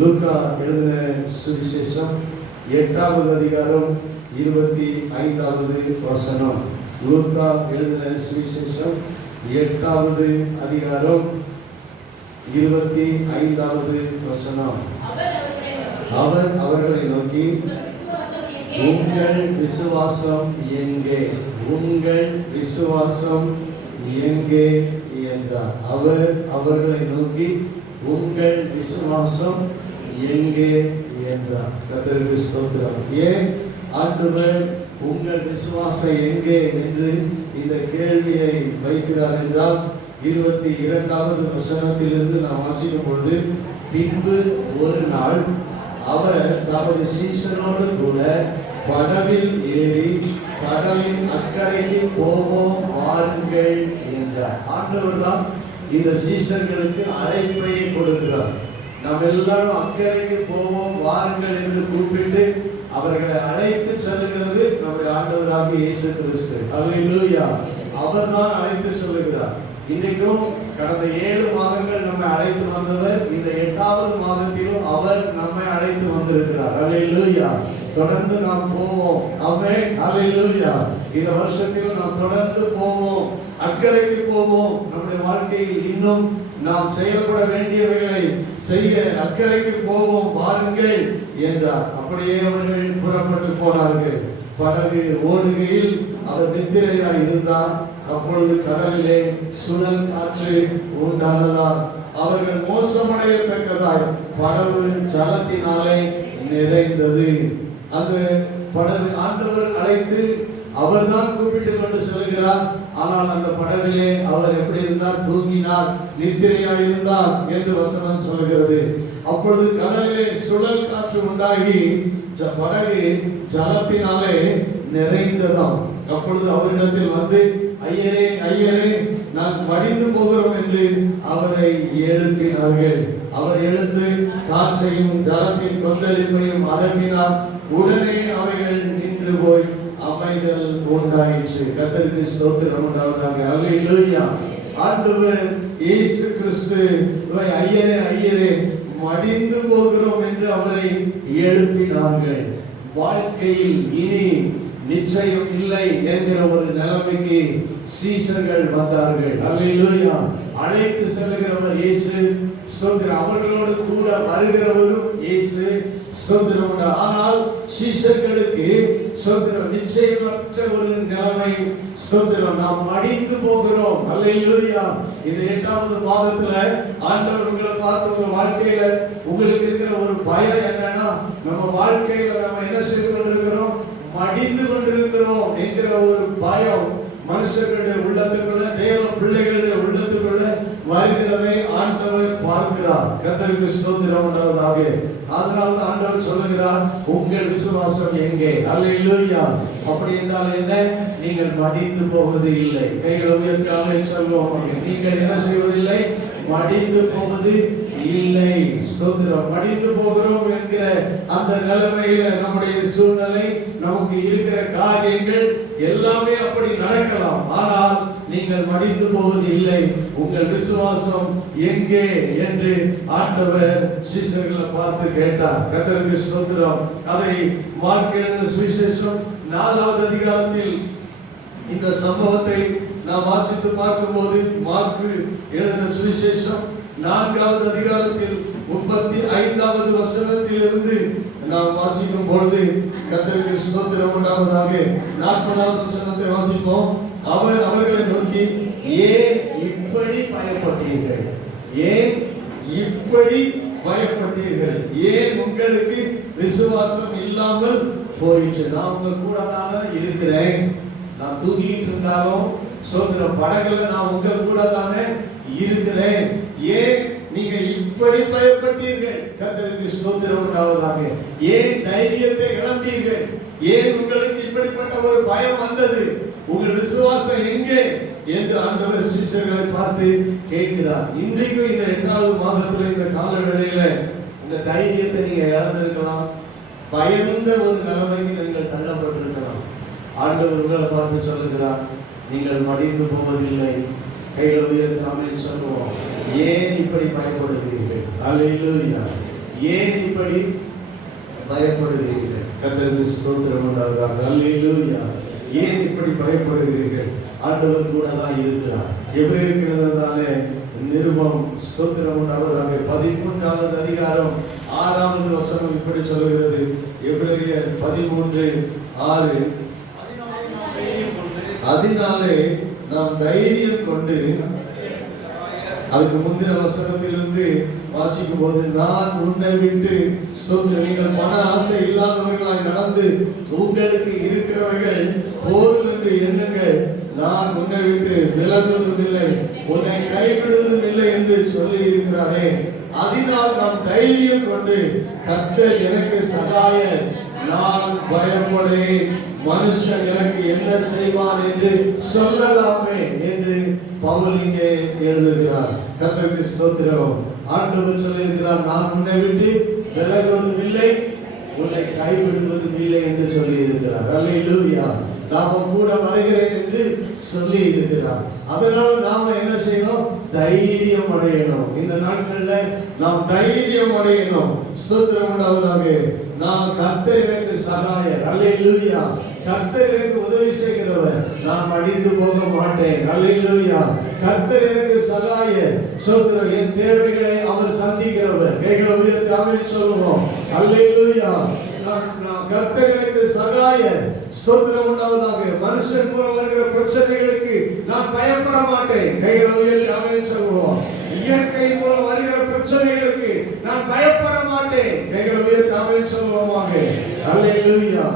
லூக்கா எழுதின சுவிசேஷம் 8வது அதிகாரம் 25வது வசனம். லூக்கா எழுதின சுவிசேஷம் 8வது அதிகாரம் 25வது வசனம். அவர் அவர்களை நோக்கி, உங்கள் விசுவாசம் எங்கே, உங்கள் விசுவாசம் எங்கே என்றார். அவர் அவர்களை நோக்கி, உங்கள் விசுவாசம் எங்கே என்றார். கர்த்தருக்கு ஸ்தோத்திரம். ஏன் ஆண்டவர் உங்கள் விசுவாசம் எங்கே என்று இந்த கேள்வியை வைக்கிறார் என்றால் 22வது வசனத்திலிருந்து நாம் வாசிக்கும் பொழுது, பின்பு ஒரு நாள் அவர் தமது சீஷரோடு கூட படவில் ஏறி கடலின் அக்கறைக்கு போவோம் வாருங்கள் என்றார். ஆண்டவர் தான் இந்த சீஷர்களுக்கு அழைப்பை கொடுக்கிறார். நாம் எல்லாரும் அக்கறைக்கு போவோம் வாருங்கள் என்று கூப்பிட்டு அவர்களை அழைத்து செல்லுகிறது நம்முடைய ஆண்டவராகிய இயேசு கிறிஸ்து. அல்லேலூயா. அவர் தான் அழைத்து செல்லுகிறார். இன்றைக்கும் கடந்த 7 மாதங்கள் நம்மை அழைத்து வந்தவர், இந்த 8வது மாதத்திலும் அவர் நம்மை அழைத்து வந்திருக்கிறார். அல்லேலூயா. தொடர்ந்து நாம் போவோம். ஆமென். அல்லேலூயா. இந்த வருஷத்திலும் நாம் தொடர்ந்து போவோம், அக்கறைக்கு போவோம். நம்முடைய வாழ்க்கையில் இன்னும் நாம் செயல்பட வேண்டியவைகளை செய்ய அக்கறைக்கு போவோம் வாருங்கள் என்றார். அப்படியே அவர்கள் புறப்பட்டு போனார்கள். படகு ஓடுகையில் அவர் நித்திரையாய் இருந்தார். அப்பொழுது கடலிலே சுழல் காற்று உண்டானதால் அவர்கள் மோசமடையத்தக்கதாய் படகு ஜலத்தினாலே நிறைந்தது. அந்த படகு ஆண்டவர் அழைத்து அவர் தான் கூப்பிட்டு கொண்டு செல்கிறார். ஆனால் அந்த படகிலே அவர் எப்படி இருந்தார்? தூங்கினார், நித்திரையாய் இருந்தார் என்று வசனம் சொல்கிறது. அப்பொழுது கடலிலே சுழல் காற்று உண்டாகி படகு ஜலத்தினாலே நிறைந்ததாம். அப்பொழுது அவரிடத்தில் வந்து, ஐயரே ஐயரே, நான் மடிந்து போகிறோம் என்று அவரை எழுப்பினார்கள். அவர் எழுந்து காற்றையும் ஜலத்தின் கொந்தளிப்பையும் அதட்டினார். உடனே அவைகள் நின்று போய் அமைதல் உண்டாயிற்று. கர்த்தருக்கு ஸ்தோத்திரம் உண்டாவதாக. அல்லேலூயா. ஆண்டவர் இயேசு கிறிஸ்து ஐயரே ஐயரே மடிந்து போகிறோம் என்று அவரை எழுப்பினார்கள். வாழ்க்கையில் இனி நிச்சயம் இல்லை என்கிற ஒரு நிலைமைக்கு சீஷர்கள் வந்தார்கள். அல்லேலூயா. அழைத்து செல்கிறவர் இயேசு. ஸ்தோத்திரம். அவர்களோடு கூட வருகிறவரும் இயேசு. ஸ்தோத்திரம். ஆனால் சீஷர்களுக்கு ஸ்தோத்திரம் நிச்சயமற்ற ஒரு நிலைமை. ஸ்தோத்திரம். நாம் மடிந்து போகிறோம். அல்லேலூயா. இந்த 8வது மாதத்துல ஆண்டவர் உங்களை பார்த்து ஒரு வாழ்க்கையில உங்களுக்கு இருக்கிற ஒரு பயம் என்னன்னா, நம்ம வாழ்க்கையில நாம என்ன செய்து கொண்டிருக்கிறோம்? மடிந்து கொண்டிருக்கிறோம் என்கிற ஒரு பயம் மனுஷர்களுடைய உள்ளத்துக்குள்ள, தேவ பிள்ளைகளுடைய உள்ளத்துக்குள்ள வருகிறதை ஆண்டவர் பார்க்கிறார். கர்த்தருக்கு ஸ்தோத்திரம் உண்டாவதாக. அதனால ஆண்டவர் சொல்லுகிறார், உங்கள் விசுவாசம் எங்கே? அல்லேலூயா. அப்படி என்றால் என்ன? நீங்கள் மடிந்து போவது இல்லை. கைகளை உயர்த்தி ஆமென் சொல்வோம். நீங்கள் என்ன செய்வதில்லை? மடிந்து போவது இல்லை. ஸ்தோத்திரம். மடிந்து போகிறோம் என்கிற அந்த நிலைமையில நம்முடைய சூழ்நிலை, நமக்கு இருக்கிற காரியங்கள் எல்லாமே அப்படி நடக்கலாம். ஆனால் நீங்கள் மடிந்து போவது இல்லை. உங்கள் விசுவாசம் எங்கே என்று ஆண்டவர் சீஷர்களை பார்த்து கேட்டார். கர்த்தருக்கு ஸ்தோத்திரம். அதை மார்க் எழுதின சுவிசேஷம் 4வது அதிகாரத்தில் இந்த சம்பவத்தை நாம் வாசித்து பார்க்கும்போது, மார்க் எழுதின சுவிசேஷம் 4வது அதிகாரத்தில் 35வது வசனத்திலிருந்து நாம் வாசிக்கும் பொழுது, கர்த்தருக்கு ஸ்தோத்திரம் உண்டாவதாக, 40வது வசனத்தை வாசிப்போம். அவர் அவர்களை நோக்கி, ஏன் இப்படி பயப்பட்டீர்கள்? ஏன் இப்படி பயப்பட்டீர்கள்? ஏன் உங்களுக்கு விசுவாசம் இல்லாமல் போயிற்று? நான் உங்க கூட தானே இருக்கிறேன். நான் தூங்கிட்டு இருந்தாலும் சோதர படகுல நான் உங்க கூட தானே இருக்கிறேன். ஏன் நீங்க இப்படி பயப்பட்டீர்கள்? கர்த்தருக்கு ஸ்தோத்திரம் உண்டாவதாக. ஏன் தைரியத்தை இழந்தீர்கள்? ஏன் உங்களுக்கு இப்படிப்பட்ட ஒரு பயம் வந்தது? உங்கள் விசுவாசம் எங்கே என்று ஆண்டவர் சீஷர்களை பார்த்து கேட்கிறார். இன்றைக்கு இந்த 8வது மாதத்துல இந்த காலவேளையில இந்த தைரியத்தை நீங்க இழந்திருக்கலாம். பயந்த ஒரு நிலைமைக்கு நீங்கள் தள்ளப்பட்டிருக்கலாம். ஆண்டவர் உங்களை பார்த்து சொல்லுகிறார், நீங்கள் மடிந்து போவதில்லை. கைகளை உயர்த்தி ஆமென் சொல்லுவோம். ஏன் இப்படி பயப்படுகிறீர்கள்? அல்லேலூயா. ஏன் இப்படி பயப்படுகிறீர்கள்? கர்த்தருக்கு ஸ்தோத்திரம் உண்டாவதாக. அல்லேலூயா. ஏன் இப்படி பயப்படுகிறீர்கள்? ஆண்டவர் கூட தான் இருக்கிறார். எபிரேயர்களாலே நிருபம் ஸ்தோத்திரம் உண்டாவதாக 13வது அதிகாரம் 6வது வசனம் இப்படி சொல்கிறது. எபிரேயர் 13:6 அதனாலே நாம் தைரியம் கொண்டு, அதுக்கு முந்தின வசனத்திலிருந்து வாசிக்கும் போது, நான் உன்னை விட்டு ஸ்தோத்திரம், நீங்கள் பண ஆசை இல்லாதவர்களாய் நடந்து உங்களுக்கு இருக்கிறவர்கள் போதும் என்று எண்ணுங்கள், நான் உன்னை விட்டு விலகுவதும் இல்லை, உன்னை கைவிடுவதும் இல்லை என்று சொல்லி இருக்கிறாரே. அதனால் நாம் தைரியம் கொண்டு, கர்த்தர் எனக்கு சகாயர், நான் பயப்படேன், மனுஷன் எனக்கு என்ன செய்வான் என்று சொல்லலாமே என்று பவுல் இங்கே எழுதுகிறார். கர்த்தருக்கு ஸ்தோத்திரம். ஆண்டவர் சொல்லியிருக்கிறார், நான் உன்னை விட்டு விலகுவதும் இல்லை, உன்னை கைவிடுவதும் இல்லை என்று சொல்லி இருக்கிறார். அல்லேலூயா. நாம கூட வருகிறேன் என்று சொல்லி இருக்கிறார். அதனால் நாம என்ன செய்யணும்? தைரியம் அடையணும். இந்த நாட்கள்ல நாம் தைரியம் அடையணும். ஸ்தோத்திரம் உண்டாவதாக. நான் கர்த்தர் எனக்கு சகாயர். அல்லேலூயா. கர்த்தர் எனக்கு உதவி செய்கிறவர், நான் அடிந்து போக மாட்டேன். அல்லேலூயா. கர்த்தர் எனக்கு சகாயர். ஸ்தோத்திரம். என் தேவைகளை அவர் சந்திக்கிறவர். கைகளை உயர்த்தி ஆமென் சொல்லுவோம். அல்லேலூயா. கர்த்தர் எனக்கு சகாயர். ஸ்தோத்திரம் உண்டாவதாக. மனுஷன் மூலம் வருகிற பிரச்சனைகளுக்கு நான் பயப்பட மாட்டேன். கைகளை உயர்த்தி ஆமென் சொல்லுவோம். இயற்கை மூலம் வருகிற பிரச்சனைகளுக்கு நான் பயப்பட மாட்டேன். கைகளை உயர்த்தி ஆமென் சொல்லுவோமாக. அல்லேலூயா.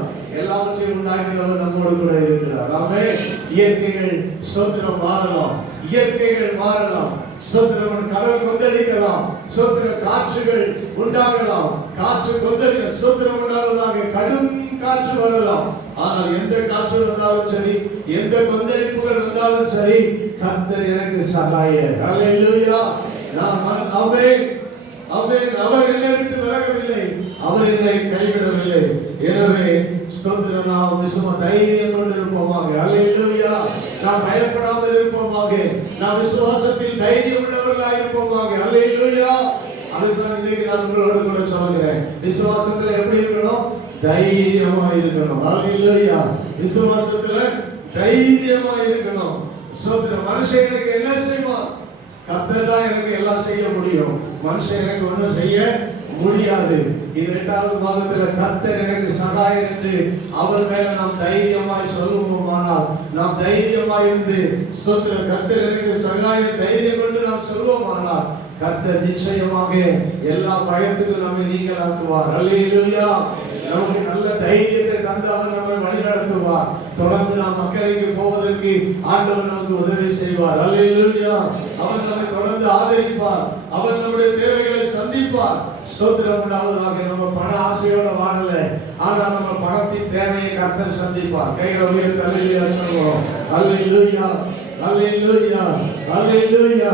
எல்லாவற்றையும் உண்டாக்கிறவர் நம்மோடு கூட இருக்கிறார். ஆமென். இயற்கைகள் ஸ்தோத்திரம் மாறலாம், இயற்கைகள் மாறலாம். ஸ்தோத்திரம். கடல் கொந்தளிக்கலாம், ஸ்தோத்திரம். காற்றுகள் உண்டாகலாம், காற்று கொந்தளிக்க ஸ்தோத்திரம் உண்டாவதாக. கடும் காற்று வரலாம். ஆனால் எந்த காற்று வந்தாலும் சரி, எந்த கொந்தளிப்புகள் வந்தாலும் சரி, கர்த்தர் எனக்கு சகாயர். அல்லேலூயா. ஆமென். ஆமென். அவர் என்னை விட்டு விலகவில்லை, அவர் என்னை கைவிடவில்லை. எனவே ஸ்தோத்திரம். நாம் தைரியம் கொண்டு இருப்போமாக. அல்லேலூயா. நாம் பயப்படாமல் இருப்போமாக. நாம் விசுவாசத்தில் தைரியம் உள்ளவர்களாக இருப்போமாக. அல்லேலூயா. அதுதான் இன்னைக்கு நான் உங்களோடு கூட சொல்கிறேன். விசுவாசத்துல எப்படி இருக்கணும்? தைரியமா இருக்கணும். அல்லேலூயா. விசுவாசத்துல தைரியமா இருக்கணும். ஸ்தோத்திரம். மனுஷன் எனக்கு என்ன செய்வான்? கர்த்தர் தான் எனக்கு எல்லாம் செய்ய முடியும். மனுஷன் எனக்கு ஒன்றும் செய்ய முடியாது. இது 8வது மாதத்துல கர்த்தர் எனக்கு சகாயர் என்று அவர் மேல நாம் தைரியமாய் சொல்லுவோமானால், நாம் தைரியமாய் இருந்து ஸ்தோத்திரம், கர்த்தர் எனக்கு சகாயர் தைரியம் கொண்டு நாம் சொல்லுவோமானால், கர்த்தர் நிச்சயமாக எல்லா பயத்துக்கும் நம்மை நீங்களாக்குவார். அல்லேலூயா. நமக்கு நல்ல தைரியத்தை தந்து அவர் நம்மை வழி நடத்துவார். தொடர்ந்து நாம் மக்களுக்கு போவதற்கு ஆண்டவர் நமக்கு உதவி செய்வார். அல்லேலூயா. அவர் நம்மை தொடர்ந்து ஆதரிப்பார். அவர் நம்முடைய தேவைகளை சந்திப்பார். ஸ்தோத்திரம் உண்டாவதாக. நம்ம பண ஆசையோட வாழல, ஆனா நம்ம பணத்தின் தேவையை கர்த்தர் சந்திப்பார். கைகளை உயர்த்தி அல்லேலூயா சொல்லுவோம். அல்லேலூயா. அல்லேலூயா. அல்லேலூயா.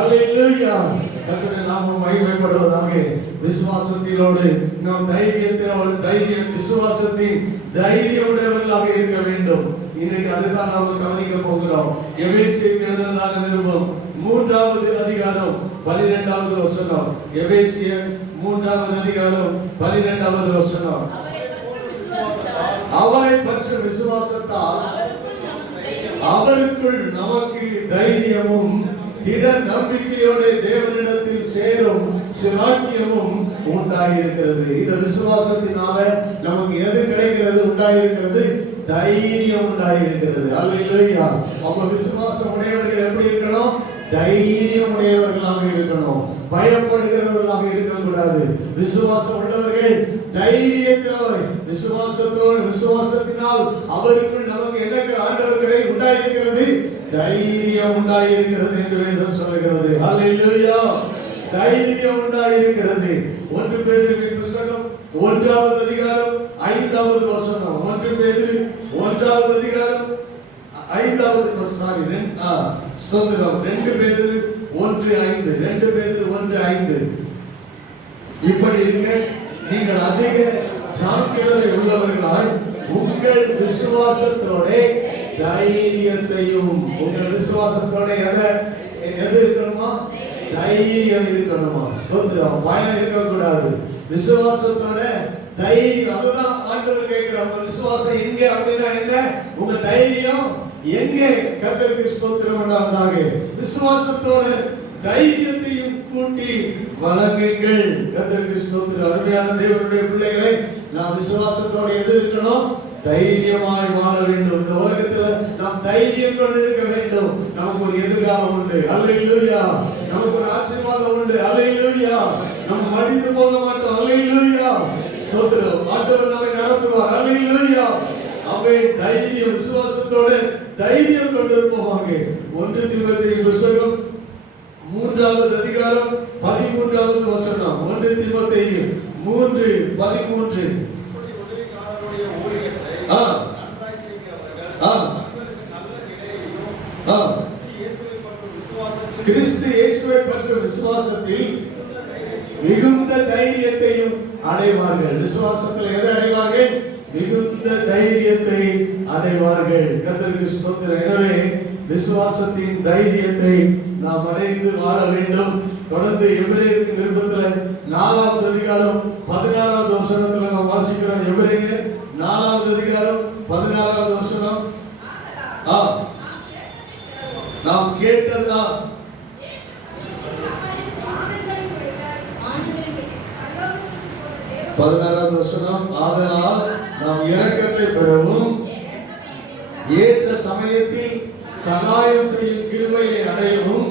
அல்லேலூயா. கர்த்தருடைய நாமம் மகிமைப்படுவதாக. விசுவாசத்தினோடு நாம் தைரியம் விசுவாசத்தின் தைரியமுடையவர்களாக இருக்க வேண்டும். இன்னைக்கு அதுதான் நாம் கவனிக்க போகிறோம். எபேசியருக்கு எழுதின நிருபம் 3வது அதிகாரம் 12வது வசனம். எபேசியர் 3வது அதிகாரம் 12வது வசனம். அவரை பற்றும் விசுவாசத்தால் அவருக்குள் நமக்கு தைரியமும் திட நம்பிக்கையோட தேவனிடத்தில் சேரும் சிலாக்கியமும் உண்டாயிருக்கிறது. இந்த விசுவாசத்தினால நமக்கு எது கிடைக்கிறது? உண்டாயிருக்கிறது தைரியம் உண்டாயிருக்கிறது. அல்லேலூயா. அப்ப விசுவாசம் உடையவர்கள் எப்படி இருக்கணும்? தைரியம் உடையவர்களாக இருக்கணும். பயப்படுகிறவர்களாக இருக்கக்கூடாது. விசுவாசம் உள்ளவர்கள் தைரியத்தோடு விசுவாசத்தினால் அவருக்குள் நமக்கு என்ன ஆண்டவர்களே உண்டாயிருக்கிறது? தைரியம் உண்டாயிருக்கிறது என்று வேதம் சொல்கிறது. அல்லேலூயா. தைரியம் உண்டாயிருக்கிறது. 1 பேதுருவின் புத்தகம் 1வது அதிகாரம் 5வது வசனம். 1 பேதுரு 1வது அதிகாரம் 5வது வசனம். ஸ்தோத்திரம். 2 பேதுரு 1:5. 2 பேதுரு 1:5. இப்படி இருக்க நீங்கள் அதிக ஜாக்கிரதை உள்ளவர்களாய் உங்கள் விசுவாசத்தோட தைரியத்தையும், உங்கள் விசுவாசத்தோட எது இருக்கணுமா? தைரியம் இருக்கணுமா? ஸ்தோத்திரம். பயம் இருக்கக்கூடாது. விசுவாசத்தோட தைரியம். அதுதான் ஆண்டவர் கேட்கிறார். விசுவாசம் எங்க அப்படின்னா என்ன? உங்க தைரியம் எங்கே? கர்த்தருக்கு ஸ்தோத்திரம் உண்டாவதாக. விசுவாசத்தோட தைரியத்தையும் கூட்டி வழங்குங்கள். கர்த்தருக்கு ஸ்தோத்திரம். அருமையான தேவனுடைய பிள்ளைகளை, நாம் விசுவாசத்தோட எது இருக்கணும்? தைரியமாய் வாழ வேண்டும். இந்த உலகத்துல நாம் தைரியம் கொண்டு இருக்க வேண்டும். நமக்கு ஒரு எதிர்காலம் உண்டு. அல்லேலூயா. நமக்கு ஒரு ஆசீர்வாதம் உண்டு. அல்லேலூயா. நம்ம மடிந்து போக மாட்டோம். அல்லேலூயா. ஸ்தோத்திரம். ஆண்டவர் நம்மை நடத்துவார். அல்லேலூயா. ஆமென். தைரியம், விசுவாசத்தோட தைரியம் கொண்டிருப்போமாக. 1 தீமோத்தேயு புத்தகம் 3வது அதிகாரம் 13வது வசனம். 1 தீமோத்தேயு 3:13. கிறிஸ்து இயேசுவை பற்றிய விசுவாசத்தில் மிகுந்த தைரியத்தையும் அடைவார்கள். விசுவாசத்தில் எதை அடைவார்கள்? மிகுந்த தைரியத்தை அடைவார்கள். கர்த்தருக்கு ஸ்தோத்திரம். எனவே விசுவாசத்தின் தைரியத்தை நாம் அடைந்து வாழ வேண்டும். தொடர்ந்து எபிரேயருக்கு நிருபத்தில் 4வது அதிகாரம் 16வது வசனத்தில் நாம் வாசிக்கிறோம். எபிரேயர் 4வது அதிகாரம் 16வது வசனம். நாம் கேட்டதா? 16வது வசனம். ஆதலால் நாம் இரக்கத்தை பெறவும் ஏற்ற சமயத்தில் சகாயம் செய்யும் கிருபையை அடையவும்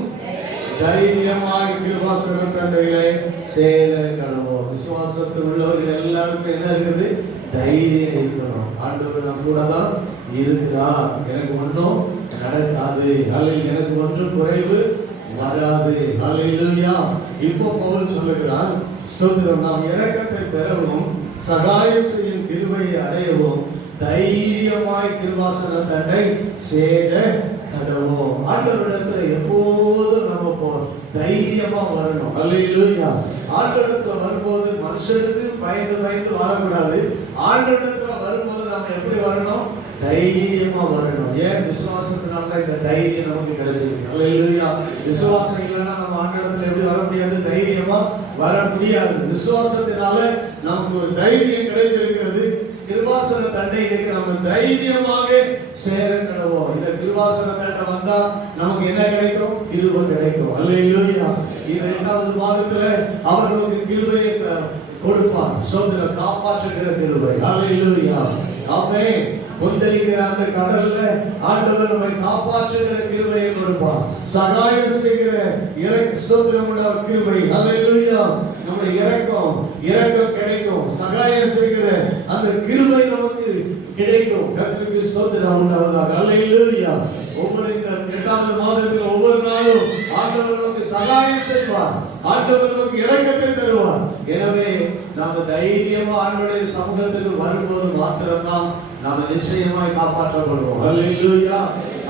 தைரியமாய் கிருபாசன தண்டைகளை சேர கடவோம். விசுவாசத்தில் உள்ளவர்கள் எல்லாருக்கும் என்ன இருக்குது? தைரியம் இருக்கணும். ஆண்டவர் நம்ம கூட தான் இருக்கிறார். எனக்கு ஒன்றும் நடக்காது. அல்லது எனக்கு ஒன்று குறைவு வராது. அல்லேலூயா. இப்போ பவுல் சொல்லுகிறார், ஸ்தோத்திரம். நாம் இரக்கத்தை பெறவும் சகாயம் செய்யும் கிருபையை அடையவும் தைரியமாய் கிருபாசன தண்டை சேர கடவோம். ஆண்டவரிடத்துல எப்போதும் நம்ம தைரியமா வரணும். அல்லேலூயா. ஆண்டவரிடத்துல வரும்போது மனுஷனுக்கு பயந்து பயந்து வாழக்கூடாது. ஆண்டவரிடத்துல வரும்போது நாம எப்படி வரணும்? தைரியமா வரணும். ஏன்? விசுவாசத்தினால இந்த தைரியம் நமக்கு கிடைச்சிருக்கு. அல்லேலூயா. விசுவாசம் இல்லைன்னா நம்ம ஆண்டவரிடத்துல எப்படி வர முடியாது? தைரியமா வர முடியாது. விசுவாசத்தினால நமக்கு ஒரு தைரியம் கிடைத்திருக்கிறது. கிருபாசன தண்டைக்கு நம்ம தைரியமாக சேர கடவோம். இந்த கிருபாசன தண்டை வந்தா நமக்கு என்ன கிடைக்கும்? கிருபை கிடைக்கும். அல்லேலூயா. இந்த 2வது மாதத்துல அவர்களுக்கு கிருபையை கொடுப்பார். சோதனை காப்பாற்றுகிற கிருபை. அல்லேலூயா. ஆமென். கொந்தளிக்கிற அந்த கடல்ல ஆண்டவர் நம்மை காப்பாற்றுகிற கிருபையை கொடுப்பார். சகாயம் செய்கிற ஸ்தோத்திரமுள்ள கிருபை. அல்லேலூயா. நம்முடைய இரக்கம் கிடைக்கும். சகாயம் செய்கிற அந்த கிருபை நமக்கு கிடைக்கும். கர்த்தருக்கு ஸ்தோத்திரம் உண்டாவதாக. அல்லேலூயா. ஒவ்வொரு 8வது மாதத்தில் ஒவ்வொரு நாளும் ஆண்டவர் நமக்கு சகாயம் செய்வார். ஆண்டவர் நமக்கு இரக்கத்தை தருவார். எனவே நாம தைரியமா ஆண்டவருடைய சமூகத்துக்கு வரும்போது மாத்திரம்தான் நாம நிச்சயமாய் காப்பாற்றப்படுவோம். அல்லேலூயா.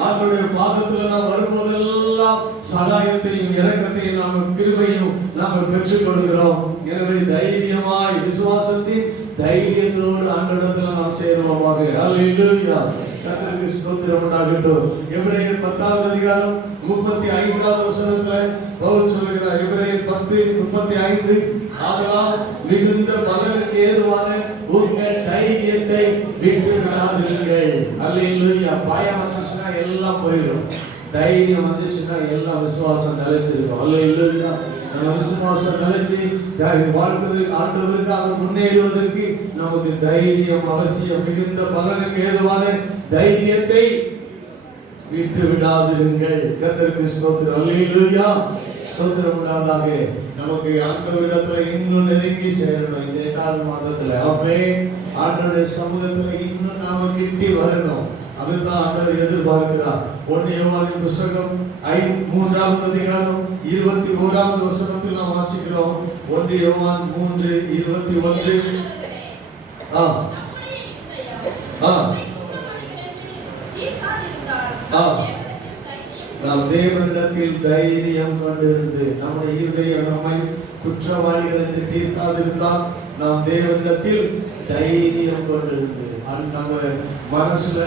ஆண்டவருடைய பாதத்துல நாம் வரும்போதெல்லாம் சகாயத்தையும் இரக்கத்தையும் நாம் கிருபையும் நாம் பெற்றுக் கொள்கிறோம். எனவே தைரியமாய் விசுவாசத்தின் தைரியத்தோடு ஆண்டவரிடத்துல நாம் சேருவோமாக. அல்லேலூயா. கர்த்தருக்கு ஸ்தோத்திரம் உண்டாகட்டும். எபிரேயர் 10வது அதிகாரம் 35வது வசனத்துல பவுல் சொல்கிறார். எபிரேயர் 10:35. ஆதலால் மிகுந்த பலனுக்கு ஏதுவான உங்கள் தைரியத்தை விட்டு விடாதீர்கள். அல்லேலூயா. பயம் வந்துச்சுன்னா எல்லாம் போயிடும். தைரியம் வந்துச்சுன்னா எல்லாம் விசுவாசம் நிலைச்சிருக்கும். அல்லேலூயா. நம்ம விசுவாசம் நிலைச்சு வாழ்வதற்கு ஆண்டவருக்காக முன்னேறுவதற்கு நமக்கு தைரியம் அவசியம். மிகுந்த பலனுக்கு ஏதுவான தைரியத்தை விட்டு விடாதிருங்கள். கர்த்தருக்கு ஸ்தோத்திரம். அல்லேலூயா. ஸ்தோத்திரம் உண்டாவதாக. நமக்கு ஆண்டவரிடத்துல இன்னும் நெருங்கி சேரணும். இந்த 8வது மாதத்துல ஆமென். ஆண்டவருடைய சமூகத்துல இன்னும் நாம கிட்டி வரணும். அதுதான் ஆண்டவர் எதிர்பார்க்கிறார். 1 யோவானின் புத்தகம் 3வது அதிகாரம் 21வது வசனத்தில் நாம் வாசிக்கிறோம். 1 யோவான் 3:21. நாம் தேவனிடத்தில் தைரியம் கொண்டிருந்து நம்முடைய இருதயம் நம்மை குற்றவாளிகள் என்று தீர்க்காதிருந்தால் நாம் தேவனிடத்தில் தைரியம் கொண்டிருந்து நம்ம மனசுல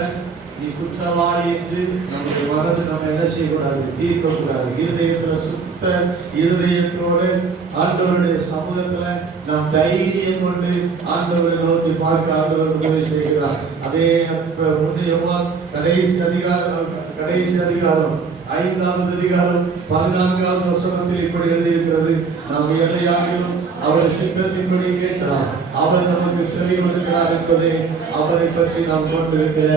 நீ குற்றவாளி என்று நம்முடைய மனது நம்ம என்ன செய்யக்கூடாது, தீர்க்கக்கூடாது. இருதயத்துல சுத்த இருதயத்தோடு ஆண்டவருடைய சமூகத்துல நாம் தைரியம் கொண்டு ஆண்டவரை நோக்கி பார்க்க ஆண்டவர் உதவி செய்கிறார். அதே கடைசி அதிகாரம் 5வது அதிகாரம் 14வது வசனத்தில் இப்படி எழுதியிருக்கிறது, நாம் எதையாகிலும் அவர் சித்தத்தின்படி கேட்டார், அவர் நமக்கு செவி கொடுக்கிறார் என்பதே அவரை பற்றி நாம் கொண்டிருக்கிற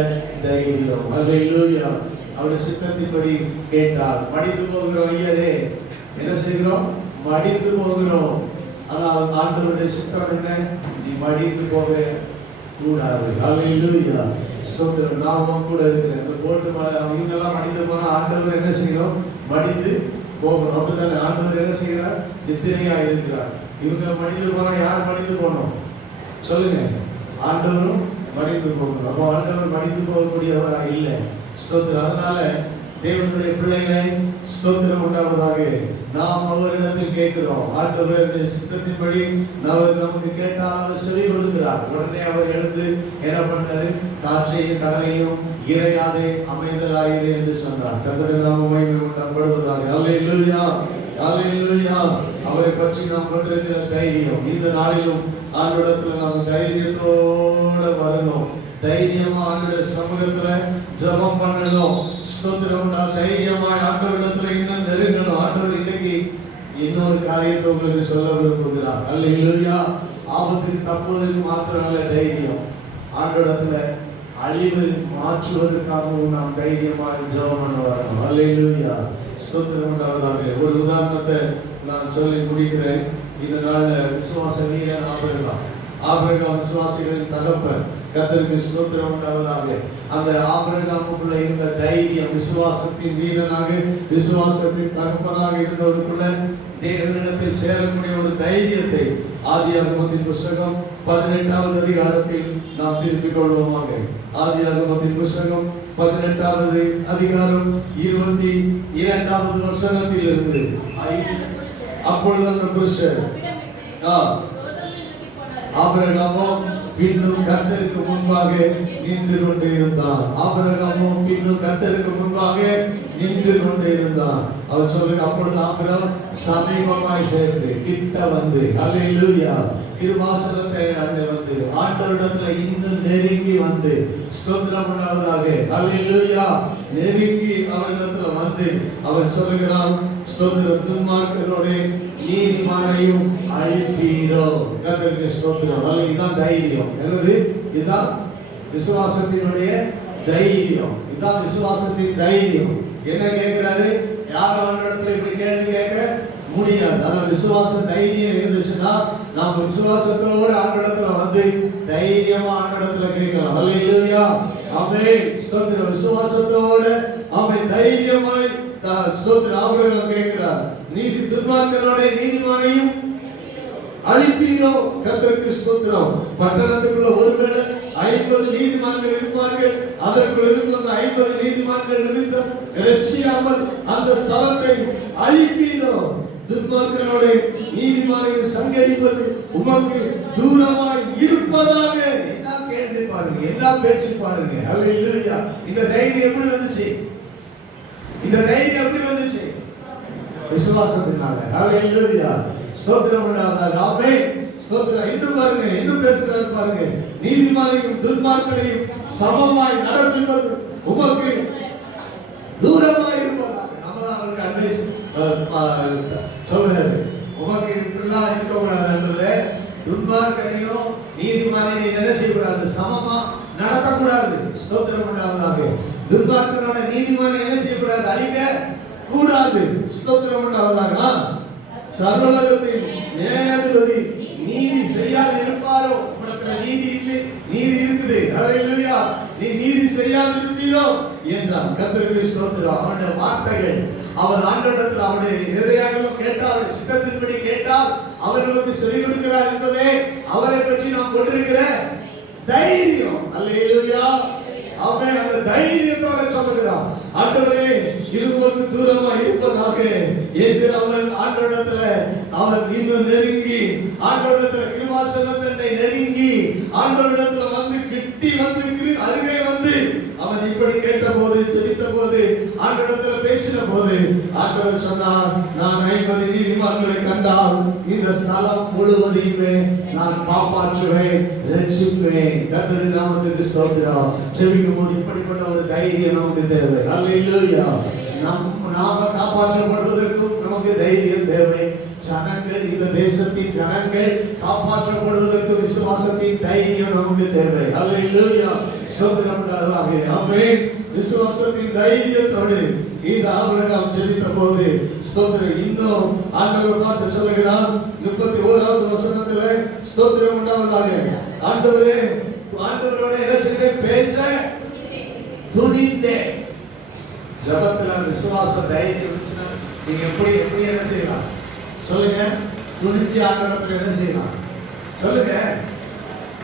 தைரியம். அல்லேலூயா. அவர் சித்தத்தின்படி கேட்டார். மடிந்து போகிறோம் ஐயரே, என்ன செய்கிறோம்? மடிந்து போகிறோம். ஆனால் ஆண்டவருடைய சித்தம் என்ன? நீ மடிந்து போக கூடாது. அல்லேலூயா. ஸ்தோத்திரம். நாமும் கூட இருக்கிறேன். இந்த போட்டு இவங்க எல்லாம் மடிந்து போனா ஆண்டவர் என்ன செய்யணும்? மடிந்து போகணும். அப்படித்தானே? ஆண்டவர் என்ன செய்கிறார்? நித்திரையா இருக்கிறார். இவங்க மடிந்து போனா யார் மடிந்து போகணும் சொல்லுங்க? ஆண்டவரும் மடிந்து போகணும். அப்போ ஆண்டவர் மடிந்து போகக்கூடியவரா இல்லை. ஸ்தோத்திரம். அதனால தேவனுடைய பிள்ளைகளை ஸ்தோத்திரம் உண்டாவதாக. நாம் அவரிடத்தில் கேட்கிறோம். ஆண்டவருடைய சித்தத்தின்படி நமக்கு கேட்டால் அவர் செவி கொடுக்கிறார். உடனே அவர் எழுந்து என்ன பண்ணாரு? காற்றையும் கடலையும் இறையாதே அமைதலாயிரு என்று சொன்னார். கர்த்தருடைய நாமம் மகிமைப்படுவதாக. அல்லேலூயா, அல்லேலூயா. அவரை பற்றி நாம் கொண்டிருக்கிற தைரியம் இந்த நாளிலும் ஆண்டவரிடத்தில் நாம் தைரியத்தோட வரணும். தைரியமா ஆண்டவருடைய சமூகத்துல ஜெபம் பண்ணணும். ஸ்தோத்திரம். தைரியமா ஆண்டவரிடத்துல இன்னும் நெருங்கணும். ஆண்டவர் இன்னைக்கு இன்னொரு காரியத்தை உங்களுக்கு சொல்ல விரும்புகிறார். அல்லேலூயா. ஆபத்துக்கு தப்புவதற்கு மாத்திரம் அல்ல தைரியம், ஆண்டவரிடத்துல அழிவு மாற்றுவதற்காகவும் நாம் தைரியமாக ஜெபம் பண்ண வரணும். அல்லேலூயா. ஸ்தோத்திரம் உண்டாவதாக. ஒரு உதாரணத்தை நான் சொல்லி முடிக்கிறேன். இந்த நாள்ல விசுவாச வீரன் ஆபிரகாம் விசுவாசிகளின் தகப்பன். கர்த்தருக்கு ஸ்தோத்திரம் உண்டாவதாக. அந்த ஆபிரகாமுக்குள்ள இருந்த தைரியம், விசுவாசத்தின் வீரனாக விசுவாசத்தின் தகப்பனாக இருந்தவருக்குள்ள தேவனிடத்தில் சேரக்கூடிய ஒரு தைரியத்தை ஆதியாகமத்தின் புஸ்தகம் 18வது அதிகாரத்தில் நாம் திருப்பிக் கொள்வோமாக. ஆதியாகமத்தின் புஸ்தகம் 18வது அதிகாரம் 22வது வசனத்தில் இருந்து. அப்பொழுது அந்த புருஷர் ஆபிரகாமோ பின்னும் கர்த்தருக்கு முன்பாக நின்று கொண்டு இருந்தான். ஆபிரகாமும் பின்னும் கர்த்தருக்கு முன்பாக நின்று கொண்டு இருந்தான். அவர் சொல்லுங்க, அப்பொழுது ஆபிரகாம் சமீபமாய் சேர்ந்து கிட்ட வந்து, அல்லேலூயா, கிருபாசனத்தை அண்டை வந்து ஆண்டவரிடத்துல இன்னும் நெருங்கி வந்து, ஸ்தோத்திரம் உண்டாவதாக, அல்லேலூயா, நெருங்கி அவரிடத்துல வந்து அவன் சொல்லுகிறான், ஸ்தோத்திரம், துன்மார்க்கனோட நீதிமானையும் அழிப்பீரோ. கர்த்தருக்கு ஸ்தோத்திரம். இதுதான் தைரியம். என்னது? இதுதான் விசுவாசத்தினுடைய தைரியம். இதுதான் விசுவாசத்தின் தைரியம். என்ன கேட்கிறாரு? யாரும் அவனிடத்துல இப்படி கேள்வி கேட்க முடியாது. ஆனா விசுவாச தைரியம் இருந்துச்சுன்னா நாம் விசுவாசத்தோட ஆண்டவரிடத்துல வந்து தைரியமா ஆண்டவரிடத்துல கேட்கலாம். அல்லேலூயா, ஆமென். ஸ்தோத்திரம். விசுவாசத்தோட ஆமென் தைரியமாய் ஸ்தோத்திரம் ஆபிரகாம் கேட்கிறார், நீதி துன்மார்க்கனோட நீதிமானையும் அழிப்பீரோ. கர்த்தருக்கு ஸ்தோத்திரம். பட்டணத்துக்குள்ள ஒருவேளை 50 நீதிமான்கள் இருப்பார்கள். அதற்குள் இருக்கும் 50 நீதிமான்கள் நிமித்தம் இரட்சியாமல் அந்த ஸ்தலத்தை அழிப்பீரோ. துன்மார்க்கனோட நீதிமானையும் சங்கரிப்பது உமக்கு தூரமாய் இருப்பதாக. என்ன கேள்வி பாருங்க, என்ன பேச்சு பாருங்க. அல்லேலூயா. இந்த தைரியம் எப்படி வந்துச்சு? இந்த தைரியம் எப்படி வந்துச்சு? விசுவாசத்தினால. அல்லேலூயா. ஸ்தோத்திரம் உண்டாவதாக. ஆமென். ஸ்தோத்திரம். இன்னும் பாருங்க, இன்னும் பேசுறாரு பாருங்க. நீதிமானையும் துன்மார்க்கனையும் சமமாய் நடப்பிப்பது உமக்கு தூரமாய் இருப்பதாக. நம்ம தான் அவருக்கு அட்வைஸ் சொல்றாரு. உமக்கு இப்படிலாம் இருக்கக்கூடாது ஆண்டவரே. துன்மார்க்கனையும் நீதிமானையும் என்ன செய்யக்கூடாது? சமமா நடத்தக்கூடாது. ஸ்தோத்திரம் உண்டாவதாக. துன்மார்க்கனோட நீதிமானை என்ன செய்யக்கூடாது? அழிக்க கூடாது. ஸ்தோத்திரம் உண்டாவதாக. சர்வலோகத்தின் நியாயாதிபதி நீதி செய்யாது இருப்பாரோ. உங்களுக்கு நீதி இல்லை, நீதி இருக்குது. அல்லேலூயா. நீ நீதி செய்யாது இருப்பீரோ என்றான். கர்த்தருக்கு ஸ்தோத்திரம். அவருடைய வார்த்தைகள் அவர் ஆண்டவரிடத்தில் அவருடைய எதையாகவும் கேட்டால், அவருடைய சித்தத்தின்படி கேட்டால் அவர் நமக்கு செவி கொடுக்கிறார் என்பதே அவரை பற்றி நாம் கொண்டிருக்கிற தைரியம். அல்லேலூயா, ஆமென். அந்த தைரியத்தோட சொல்லுகிறார், ஆண்டவரே இது உங்களுக்கு தூரமா இருப்பதாக என்று அவன் ஆண்டவரிடத்துல அவன் இன்னும் நெருங்கி ஆண்டவரிடத்துல கிருபாசனத்தை நெருங்கி ஆண்டவரிடத்துல வந்து கிட்டி வந்து அருகே வந்து அவன் இப்படி ஆண்டவரிடத்துல பேசின போது ஆண்டவர் சொன்னார், நான் 50 நீதிமான்களை கண்டால் இந்த ஸ்தலம் முழுவதையுமே நான் காப்பாற்றுவேன், ரட்சிப்பேன். கர்த்தருடைய நாமத்துக்கு ஸ்தோத்திரம். செபிக்கும் போது இப்படிப்பட்ட ஒரு தைரியம் நமக்கு தேவை. அல்லேலூயா. நாம காப்பாற்றப்படுவதற்கும் நமக்கு தைரியம் தேவை. ஜனங்கள், இந்த தேசத்தின் ஜனங்கள் காப்பாற்றப்படுவதற்கு விசுவாசத்தின் தைரியம் நமக்கு தேவை. அல்லேலூயா. ஸ்தோத்திரம் உண்டாவதாக. ஆமென். விசுவாசத்தின் தைரியத்தோடு இந்த ஆபிரகாம் செபித்த போது ஸ்தோத்திரம். இன்னும் ஆண்டவர் பார்த்து சொல்லுகிறார் 31வது வசனத்திலே, ஸ்தோத்திரம் உண்டாவதாக. ஆண்டவரே, ஆண்டவரோட என்ன செய்ய பேச துணிந்தேன். ஜபத்துல விசுவாச தைரியம் இருந்துச்சுன்னா நீங்க எப்படி என்ன செய்யலாம் சொல்லுங்க. துணிஞ்சு ஆண்டவரத்துல என்ன செய்யலாம் சொல்லுங்க.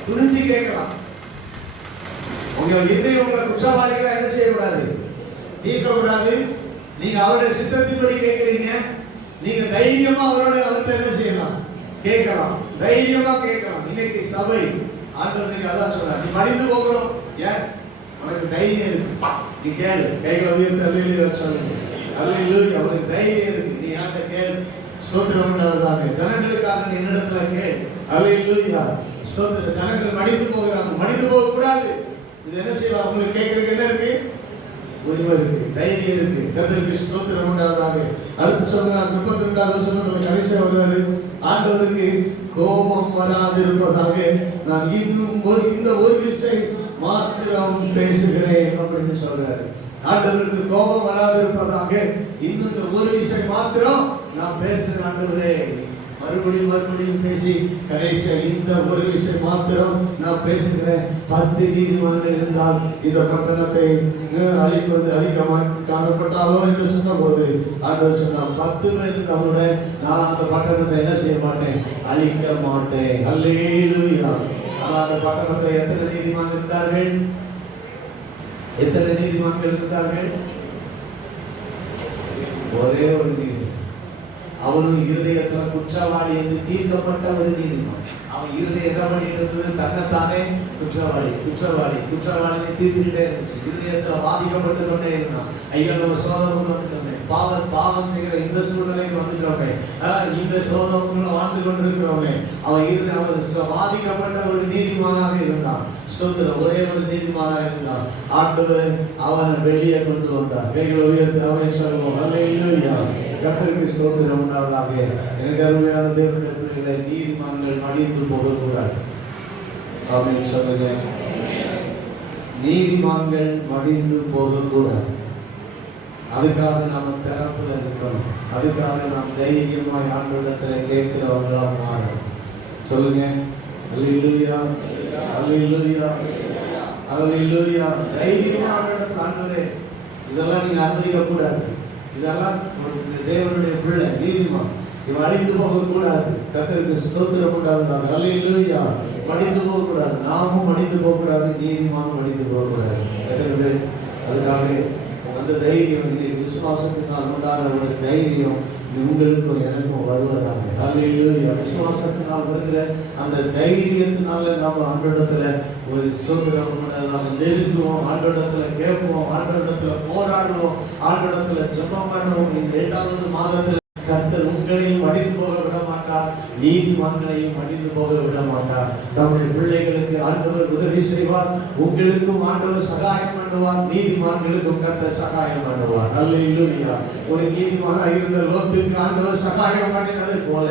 துணிஞ்சு கேட்கலாம். உங்க இதயம் உங்களை குற்றவாளிகளை என்ன செய்யக்கூடாது, நீக்க கூடாது. நீங்க அவருடைய சித்தத்தின்படி கேட்கிறீங்க. நீங்க தைரியமா அவர்கிட்ட என்ன செய்யலாம், கேட்கலாம். தைரியமா கேட்கலாம். இன்னைக்கு சபை ஆண்டவர் நீங்க அதான் சொல்றாரு, நீ மடிந்து போகிறோம், ஏன் உனக்கு தைரியம் இருக்கு, நீ கேளு. கைகளை உயர்த்தி அல்லேலூயா சொல்லுங்க. அல்லேலூயா. அவருக்கு தைரியம் இருக்கு, நீ யார்கிட்ட கேளு. ஸ்தோத்திரம் உண்டாவதாக. ஜனங்களுக்காக நீ என்னிடத்துல கேள். அல்லேலூயா. ஸ்தோத்திரம். ஜனங்கள் மடிந்து போகிறாங்க, மடிந்து போக கூடாது. இது என்ன செய்யலாம், உங்களுக்கு கேட்கறதுக்கு என்ன இருக்கு, உரிமை இருக்கு, தைரியம் இருக்கு. கர்த்தருக்கு ஸ்தோத்திரம் உண்டாவதாக. அடுத்து சொல்றார் 32வது வசனத்துல கடைசியா வருவாரு, ஆண்டவருக்கு கோபம் வராதிருப்பதாக நான் இன்னும் இந்த ஒரு விஷயம் மாத்திரம் பேசுகிறேன் அப்படின்னு சொல்றாரு. ஆண்டவருக்கு கோபம் வராதிருப்பதாக இன்னும் இந்த ஒரு விஷயம் மாத்திரம் நான் பேசுகிறேன் ஆண்டவரே. மறுபடியும் பேசி கடைசியா இந்த ஒரு விஷயம் மாத்திரம் நான் பேசுகிறேன். 10 நீதிமான்கள் இருந்தால் இந்த பட்டணத்தை அழிக்க காணப்பட்டாலோ என்று சொன்ன போது ஆண்டவர் சொன்னார், 10 பேர் இருந்தாலும் நான் அந்த பட்டணத்தை என்ன செய்ய மாட்டேன், அழிக்க மாட்டேன். அல்லேலூயா. ஆனால் அந்த பட்டணத்தில் எத்தனை நீதிமான்கள் இருந்தார்கள், எத்தனை நீதிமான்கள் இருந்தார்கள், ஒரே ஒரு நீதி. அவனும் இருதயத்துல குற்றவாளி என்று தீர்க்கப்பட்ட ஒரு நீதிமான். அவன் இருதயம் என்ன பண்ணிட்டு இருந்தது, தன்னைத்தானே குற்றவாளியை தீர்த்துக்கிட்டே இருந்துச்சு. இருதயத்துல பாதிக்கப்பட்டு கொண்டே இருந்தான். ஐயோ நம்ம சோதனை வந்துட்டோமே, பாவம் செய்கிற இந்த சூழ்நிலைக்கு வந்துட்டோமே, இந்த சோதனை வாழ்ந்து கொண்டிருக்கிறோமே. அவன் பாதிக்கப்பட்ட ஒரு நீதிமானாக இருந்தான். ஸ்தோத்திரம். ஒரே ஒரு நீதிமானாக இருந்தான். ஆண்டவர் அவனை வெளியே கொண்டு வந்தார். கைகளை உயர்த்தி அவனை சொல்லுவோம். அல்லேலூயா. கர்த்தருக்கு ஸ்தோத்திரம் உண்டாவதாக. எனக்கு அருமையான தேவனுடைய பிள்ளைகளை, நீதிமான்கள் மடிந்து போகக்கூடாது. ஆமென் சொல்லுங்க. நீதிமான்கள் மடிந்து போகக்கூடாது. அதுக்காக நாம திறப்புல இருக்கணும். அதுக்காக நாம் தைரியமாய் ஆண்டவரிடத்துல கேட்கிறவர்களா மாறணும். சொல்லுங்க. அல்லேலூயா. அல்லேலூயா. அல்லேலூயா. தைரியமா ஆண்டவரிடத்துல, ஆண்டவரே இதெல்லாம் நீங்க அனுமதிக்க கூடாது. இதெல்லாம் தேவனுடைய பிள்ளை நீதிமான், இவன் அழிந்து போகக்கூடாது. கர்த்தருக்கு ஸ்தோத்திரம் உண்டாவதாக. அல்லேலூயா. மடிந்து போகக்கூடாது. நாமும் மடிந்து போகக்கூடாது, நீதிமானும் மடிந்து போகக்கூடாது. கர்த்தருக்கு அதுக்காக அந்த தைரியம், விசுவாசத்தினால் உண்டான ஒரு தைரியம் உங்களுக்கும் எனக்கும் வருவதாக. அல்லேலூயா. விசுவாசத்தினால் வருகிற அந்த தைரியத்தினால நாம ஆண்டவரிடத்துல ஒரு சுதந்திரம் நாம நெருங்குவோம், ஆண்டவரிடத்துல கேட்போம், ஆண்டவரிடத்துல போராடுவோம், ஆண்டவரிடத்துல ஜெபம் பண்ணுவோம். இந்த 8வது மாதத்துல கர்த்தர் உங்களையும் மடிந்து போக விட மாட்டார், நீதிமான்களையும் மடிந்து போக விட மாட்டார். நம்முடைய பிள்ளைகளுக்கு ஆண்டவர் உதவி செய்வார், உங்களுக்கும் ஆண்டவர் சகாயம் பண்ணுவார், நீதிமான்களுக்கும் கர்த்தர் சகாயம் பண்ணுவார். அல்லேலூயா. ஒரு நீதிமானாக இருந்த லோத்துக்கு ஆண்டவர் சகாயம் பண்ணினதை போல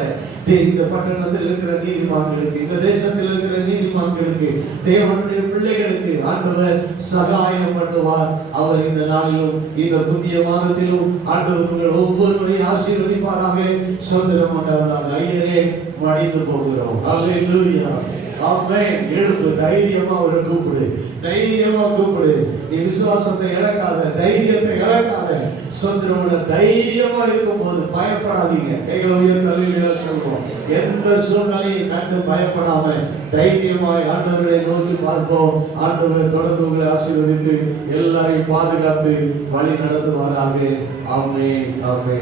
இந்த பட்டணத்தில் இருக்கிற நீதிமான்களுக்கு, இந்த தேசத்தில் இருக்கிற நீதிமான்களுக்கு, தேவனுடைய பிள்ளைகளுக்கு ஆண்டவர் சகாயம் பண்ணுவார். அவர் இந்த நாளிலும் இந்த புதிய மாதத்திலும் ஆண்டவர் உங்கள் ஒவ்வொருவரையும் ஆசீர்வதிப்பாராக. சுதந்திரம் கொண்டவராக ஐயரே மடிந்து போகிறோம். அல்லேலூயா. ஆமென். எழுப்பு, தைரியமா அவரை கூப்பிடு, தைரியமா கூப்பிடு. நீ விசுவாசத்தை இழக்காத, தைரியத்தை இழக்காத. சுதந்திரமோட தைரியமா இருக்கும் போது பயப்படாதீங்க. கைகளை உயர்த்தி அல்லேலூயா சொல்லுவோம். எந்த சூழ்நிலையை கண்டு பயப்படாம தைரியமாய் ஆண்டவரை நோக்கி பார்ப்போம். ஆண்டவர் தொடர்ந்து உங்களை ஆசீர்வதித்து எல்லாரையும் பாதுகாத்து வழி நடத்துவாராக. ஆமென். ஆமென்.